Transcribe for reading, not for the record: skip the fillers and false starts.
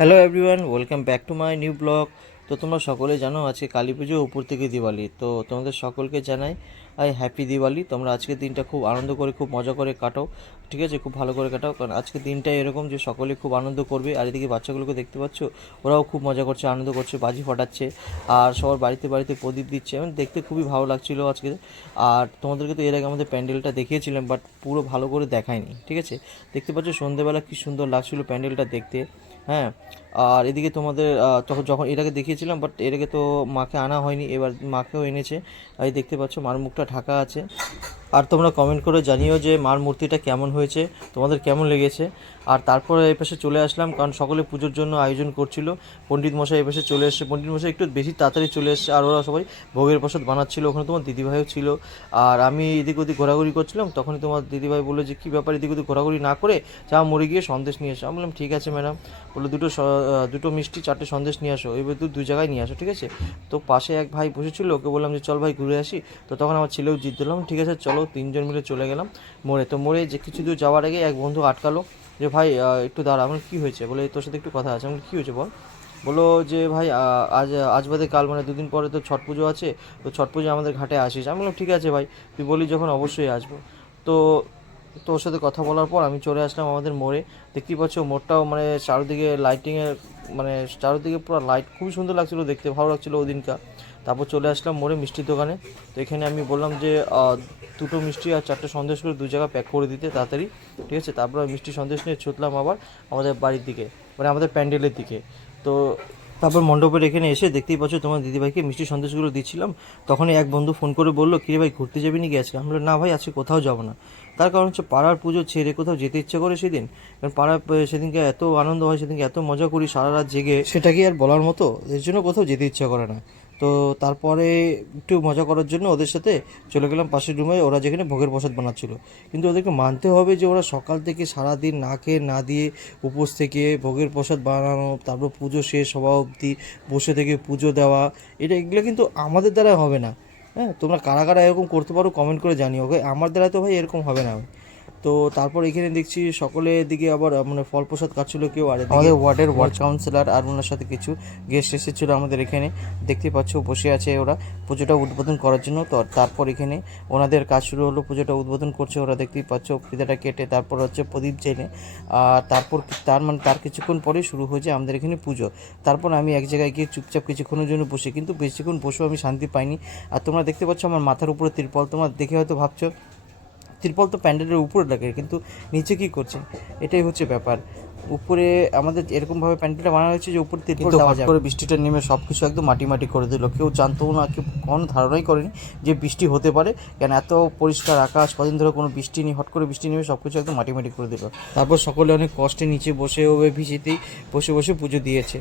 Hello everyone, welcome back to my new blog. তো তোমরা সকলে জানো আজকে কালী পুজো, উপর থেকে দিওয়ালি। তো তোমাদের সকলকে জানাই হ্যাপি দিওয়ালি। তোমরা আজকের দিনটা খুব আনন্দ করে, খুব মজা করে কাটাও, ঠিক আছে? খুব ভালো করে কাটাও, কারণ আজকের দিনটা এরকম যে সকলে খুব আনন্দ করবে। আর এদিকে বাচ্চাগুলোকে দেখতে পাচ্ছ, ওরাও খুব মজা করছে, আনন্দ করছে, বাজি ফাটাচ্ছে আর সবার বাড়িতে বাড়িতে প্রদীপ দিচ্ছে। এবং দেখতে খুবই ভালো লাগছিলো আজকে। আর তোমাদেরকে তো এর আগে আমাদের প্যান্ডেলটা দেখিয়েছিলাম, বাট পুরো ভালো করে দেখায়নি, ঠিক আছে? দেখতে পাচ্ছ সন্ধ্যেবেলা কী সুন্দর লাগছিলো প্যান্ডেলটা দেখতে। হ্যাঁ, আর এদিকে তোমাদের যখন এর আগে দেখিয়েছিলাম, বাট এর আগে তো মাকে আনা হয়নি, এবার মাকেও এনেছে। এই দেখতে পাচ্ছ মার মুখটা ঢাকা আছে। আর তোমরা কমেন্ট করে জানিও যে মার মূর্তিটা কেমন হয়েছে, তোমাদের কেমন লেগেছে। আর তারপরে এই পাশে চলে আসলাম, কারণ সকলে পুজোর জন্য আয়োজন করছিল। পণ্ডিত মশাই এই পাশে চলে এসছে, পণ্ডিত মশাই একটু বেশি তাড়াতাড়ি চলে এসছে। আর ওরা সবাই ভোগের প্রসাদ বানাচ্ছিল, ওখানে তোমার দিদিভাইও ছিল। আর আমি এদিক ওদিক ঘোরাঘুরি করছিলাম, তখনই তোমার দিদিভাই বললো যে কী ব্যাপার, এদিক ওদিক ঘোরাঘুরি না করে যা মুড়ি গিয়ে সন্দেশ নিয়ে এসো। আমি বললাম ঠিক আছে ম্যাডাম। বললো দুটো মিষ্টি, 4টে সন্দেশ নিয়ে আসো, এবার দুই জায়গায় নিয়ে আসো, ঠিক আছে? তো পাশে এক ভাই বসেছিল, ওকে বললাম যে চল ভাই ঘুরে আসি। তো তখন আমার ছেলেও জিদ দিলাম, ঠিক আছে চলো। তিনজন মিলে চলে গেলাম মোড়ে। তো মোড়ে যে কিছু দূর যাওয়ার আগে এক বন্ধু আটকালো যে ভাই একটু দাঁড়া। আমার কী হয়েছে? বলে তোর সাথে একটু কথা আছে। আমার কী হয়েছে বল। বললো যে ভাই আজ বাদে কাল, মানে দুদিন পরে তো ছট পুজো আছে, তো ছট পুজো আমাদের ঘাটে আসিস। আমি বললাম ঠিক আছে ভাই, তুই বলি যখন অবশ্যই আসবো। তো তোর সাথে কথা বলার পর আমি চলে আসলাম আমাদের মোড়ে। দেখতেই পাচ্ছ মোড়টাও মানে চারিদিকে লাইটিংয়ের, মানে চারিদিকে পুরো লাইট, খুবই সুন্দর লাগছিলো দেখতে, ভালো লাগছিলো ওই দিনকার। তারপর চলে আসলাম মোড়ে মিষ্টির দোকানে। তো এখানে আমি বললাম যে দুটো মিষ্টি আর 4টে সন্দেশ করে 2 জায়গা প্যাক করে দিতে তাড়াতাড়ি, ঠিক আছে? তারপর মিষ্টি সন্দেশ নিয়ে ছুটলাম আবার আমাদের বাড়ির দিকে, মানে আমাদের প্যান্ডেলের দিকে। তো তারপর মণ্ডপের এখানে এসে দেখতেই পাচ্ছ তোমার দিদিভাইকে মিষ্টি সন্দেশগুলো দিচ্ছিলাম। তখনই এক বন্ধু ফোন করে বললো কিরে ভাই, ঘুরতে যাবি নাকি আজকে? আমি বললাম না ভাই, আজকে কোথাও যাবো না। তার কারণ হচ্ছে পাড়ার পুজো ছেড়ে কোথাও যেতে ইচ্ছে করে সেদিন। কারণ পাড়ার সেদিনকে এত আনন্দ হয়, সেদিনকে এত মজা করি সারা রাত জেগে, সেটা কি আর বলার মতো? এর জন্য কোথাও যেতে ইচ্ছা করে না। তো তারপরে একটু মজা করার জন্য ওদের সাথে চলে গেলাম পাশের রুমে, ওরা যেখানে ভোগের প্রসাদ বানাচ্ছিল। কিন্তু ওদেরকে মানতে হবে যে ওরা সকাল থেকে সারাদিন না খেয়ে না দিয়ে উপোস থেকে ভোগের প্রসাদ বানানো, তারপর পুজো শেষ হওয়া অবধি বসে থেকে পুজো দেওয়া, এগুলো কিন্তু আমাদের দ্বারা হবে না। হ্যাঁ, তোমরা কারা কারা এরকম করতে পারো কমেন্ট করে জানিও। ওকে, আমার দ্বারা তো ভাই এরকম হবে না। তো তারপর এখানে দেখছি সকলে এদিকে আবার মানে ফল প্রসাদ খাচ্ছিল কেউ, আর আমাদের ওয়ার্ডের ওয়ার্ড কাউন্সিলর আর ওনার সাথে কিছু গেস্ট এসেছিলো আমাদের এখানে। দেখতে পাচ্ছ বসে আছে ওরা পুজোটা উদ্বোধন করার জন্য। তো তারপর এখানে ওনাদের কাজ শুরু হলো, পুজোটা উদ্বোধন করছে ওরা। দেখতেই পাচ্ছ ফিতাটা কেটে তারপর হচ্ছে প্রদীপ জেলে। আর তারপর তার কিছুক্ষণ পরে শুরু হয়েছে আমাদের এখানে পুজো। তারপর আমি এক জায়গায় গিয়ে চুপচাপ কিছুক্ষণের জন্য বসি, কিন্তু বেশিক্ষণ বসেও আমি শান্তি পাইনি। আর তোমরা দেখতে পাচ্ছ আমার মাথার উপরে তিরপল, তোমরা দেখে হয়তো ভাবছো তিরপল তো প্যান্ডেলের উপরে লাগে, কিন্তু নিচে কি করছে? এটাই হচ্ছে ব্যাপার। উপরে আমাদের এরকমভাবে প্যান্ডেলটা বানানো হয়েছে যে উপরে তিরপল দেওয়া যায়। করে বৃষ্টিটা নেমে সব কিছু একদম মাটি মাটি করে দিল। কেউ জানতও না, কেউ কোনো ধারণাই করেনি যে বৃষ্টি হতে পারে। কেন এত পরিষ্কার আকাশ, কদিন ধরে কোনো বৃষ্টি নেই, হট করে বৃষ্টি নেমে সব কিছু একদম মাটি মাটি করে দিল। তারপর সকলে অনেক কষ্টে নিচে বসে ভিজেতেই বসে বসে পুজো দিয়েছে।